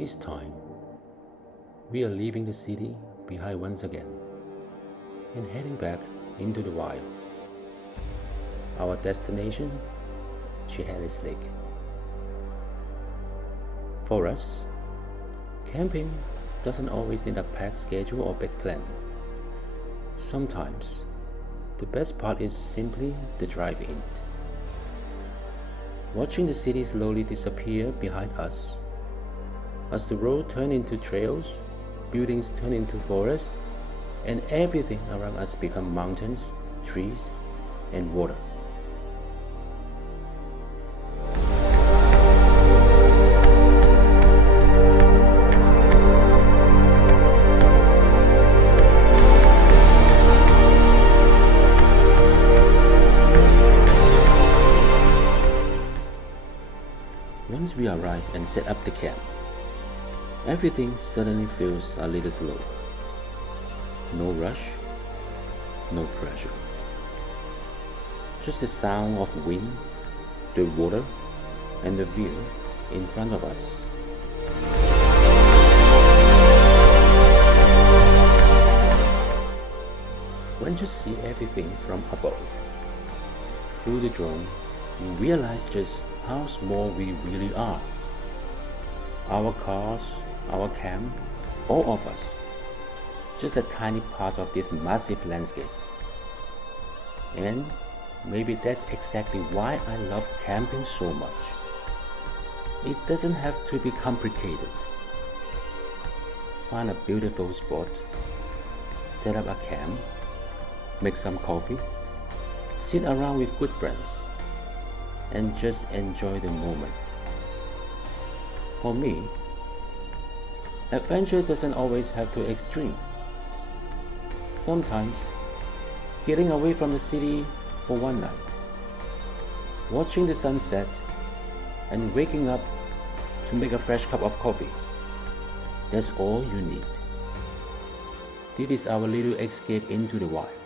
This time, we are leaving the city behind once again and heading back into the wild. Our destination, Chehalis Lake. For us, camping doesn't always need a packed schedule or big plan. Sometimes, the best part is simply the drive in. Watching the city slowly disappear behind us, as the road turn into trails, buildings turn into forests, and everything around us become mountains, trees, and water. Once we arrive and set up the camp, everything suddenly feels a little slow. No rush, no pressure. Just the sound of wind, the water, and the view in front of us. Once you see everything from above, through the drone, you realize just how small we really are. Our cars, our camp, all of us, just a tiny part of this massive landscape. And maybe that's exactly why I love camping so much. It doesn't have to be complicated. Find a beautiful spot, set up a camp, make some coffee, sit around with good friends, and just enjoy the moment. For me, adventure doesn't always have to be extreme. Sometimes, getting away from the city for one night, watching the sunset, and waking up to make a fresh cup of coffee, that's all you need. This is our little escape into the wild.